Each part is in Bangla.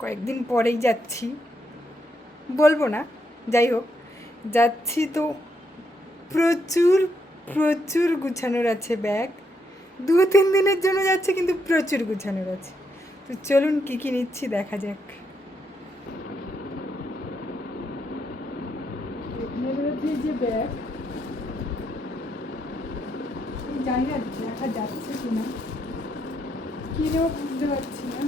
কয়েকদিন পরেই যাচ্ছি, বলবো না, যাই হোক যাচ্ছি তো। প্রচুর প্রচুর গুছানোর আছে ব্যাগ। 2-3 দিনের জন্য যাচ্ছে, কিন্তু প্রচুর গুছানোর আছে। তো চলুন কী কী নিচ্ছি দেখা যাক। যে ব্যাগ, জানি না দেখা যাচ্ছে কিনা, কী নেব বুঝতে পারছি না।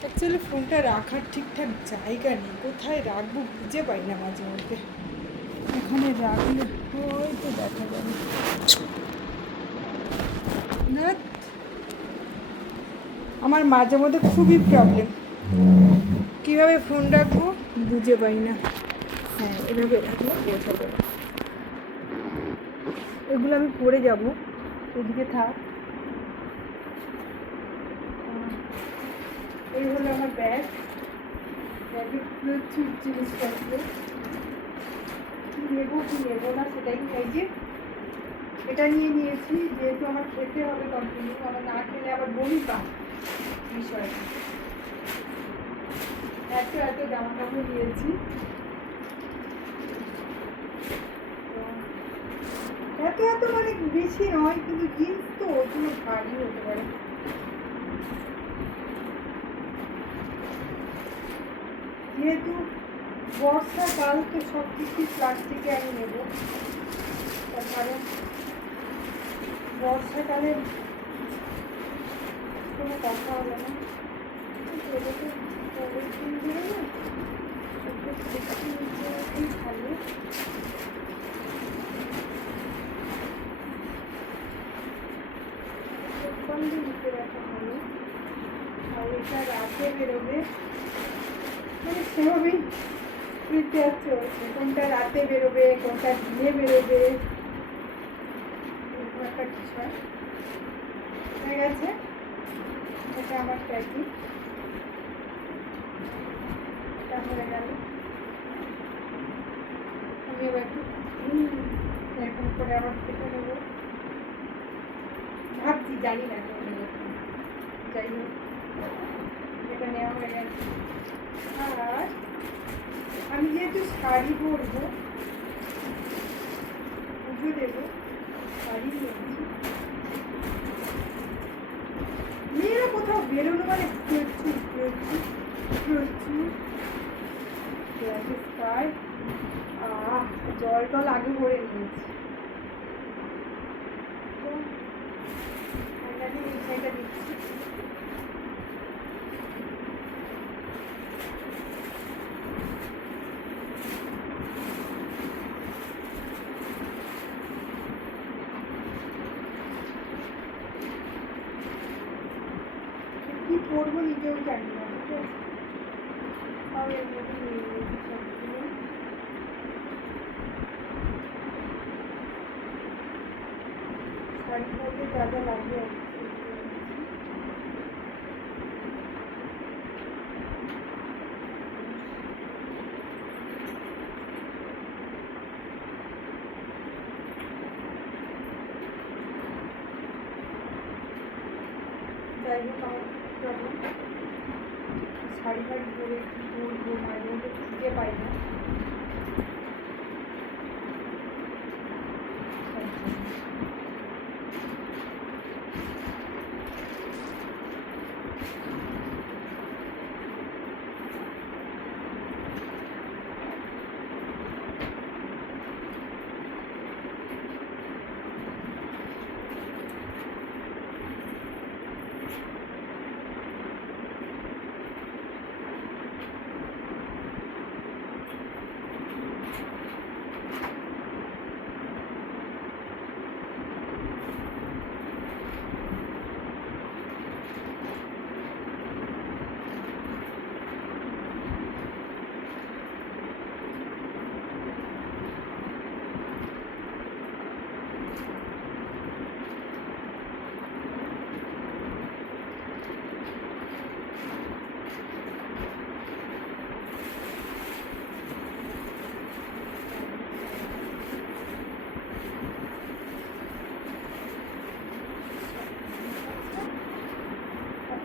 অ্যাকচুয়ালি ফোনটা রাখার ঠিকঠাক জায়গা নেই, কোথায় রাখবো বুঝে পাই না মাঝে মধ্যে। এখানে রাখলে হয়তো দেখা যাবে না। আমার মাঝে মধ্যে খুবই প্রবলেম, কীভাবে ফোন রাখবো বুঝে পাই না। হ্যাঁ, এভাবে রাখলে বোঝা যাবে। এগুলো আমি পরে যাবো, এদিকে থাক। এই হলো আমার ব্যাগ। ব্যাগে প্রচুর জিনিসপত্র, কী নেবো কী নেবো না সেটাই। এই যে এটা নিয়ে নিয়েছি, যেহেতু আমার খেতে হবে কন্টিনিউ, আমার না খেলে আবার বমি পায় বিষয়। এত এত জামা কাপড় নিয়েছি, এত এত মানে বেশি নয়, কিন্তু জিন্স তো ওগুলো ভারী হতে পারে। যেহেতু বর্ষাকাল, তো সব কিছুই প্লাস্টিকে আমি নেব, তার কারণ বর্ষাকালে কোনো কথা হবে না। ভালো নিতে রাখা ভালো। আর এটা রাতে বেরোবে, মানে সেভাবেই প্রিপেয়ার চলছে, কোনটা রাতে বেরোবে কোনটা দিনে বেরোবে, এরকম একটা বিষয় হয়ে গেছে। এটা আমার প্যাকিং, এটা হয়ে গেল। আমি এবার একটু এরকম করে আবার কেটে নেবো, ভাবছি, জানি না কেউ নেবো। যাই হোক, এটা নেওয়া হয়ে গেছে। আর আমি যেহেতু শাড়ি পরবো, পুজো দেবো, শাড়ি নিয়েছি। মেয়েরা কোথাও বেরোনো মানে প্রচুর প্রচুর প্রচুর স্কার্ট। জল টল আগে ভরে নিয়েছি। তো ফাইনালি এই শাড়িটা দিচ্ছি। কি পরবো নিজেও জানি না, ঠিক আছে, তাও এর মধ্যে নিয়ে নিয়েছি সবগুলো। শাড়ি পরলে যা যা লাগবে আর কি সেগুলো নিয়েছি। যাই হোক, আমার প্রবলেম, শাড়ি ফাড়ি পরে কী পরবো মাঝে মধ্যে খুঁজে পাই না।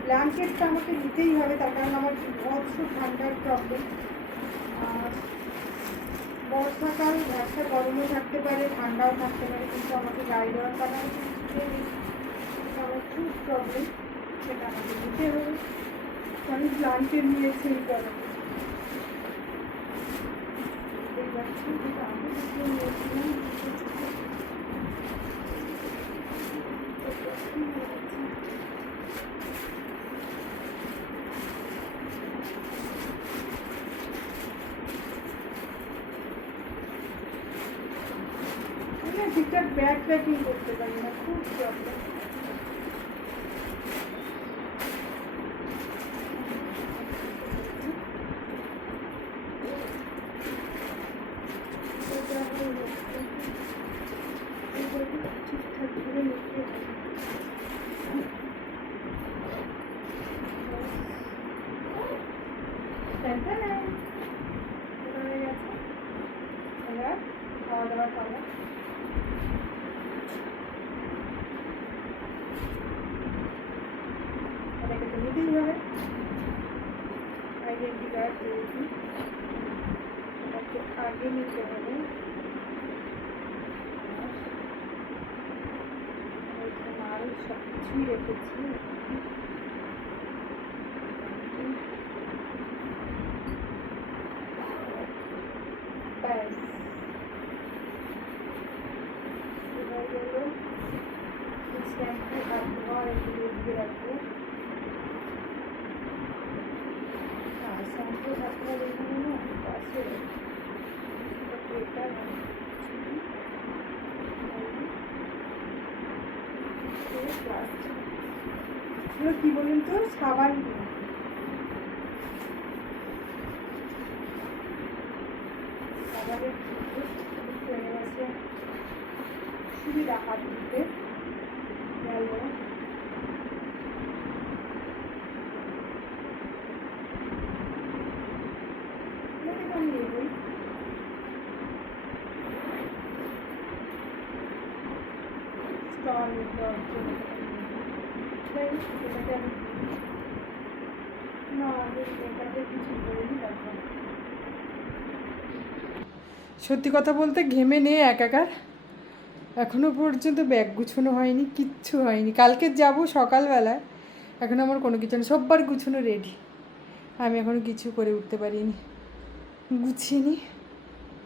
ব্ল্যাঙ্কেটটা আমাকে নিতেই হবে, তার কারণ আমার বিভৎস ঠান্ডার প্রবলেম। আর বর্ষাকাল একটা গরমও থাকতে পারে, ঠান্ডাও থাকতে পারে, কিন্তু আমাকে গায়ে দেওয়ার কারণে আমার খুব প্রবলেম, সেটা আমাকে নিতে হবে। আমি ব্ল্যাঙ্কেট নিয়েছি এই কারণে। বুঝতেই পারছি যেটা আমি নিয়েছিলাম। ঠিকঠাক ব্যাগ প্যাকিং করতে পারি না, খুব প্রবলেম। ঠিকঠাক করে নিতে খাওয়া দাওয়া খাওয়া এটাকে তো নিতেই হবে। আইডেন্টি কার্ড দিয়েছি, এটাকে আগে নিতে হবে। আরও সব কিছুই রেখেছি। ব্যাস এবার হলো শ্যাম্পু, হাত ধোয়া, এগুলো দিয়ে রাখবো। শ্যাম্পু, হাত ধোয়া এখানে না পাশে কি বলুন তো, সাবান সাবানের সুবিধা হাত দিতে গেল। আমি নেবই। সত্যি কথা বলতে ঘেমে নিয়ে একাকার, এখনও পর্যন্ত ব্যাগ গুছানো হয়নি, কিচ্ছু হয়নি। কালকে যাব সকালবেলায়, এখন আমার কোনো কিছু না, সববার গুছানো রেডি, আমি এখনও কিছু করে উঠতে পারিনি, গুছিয়ে নিই।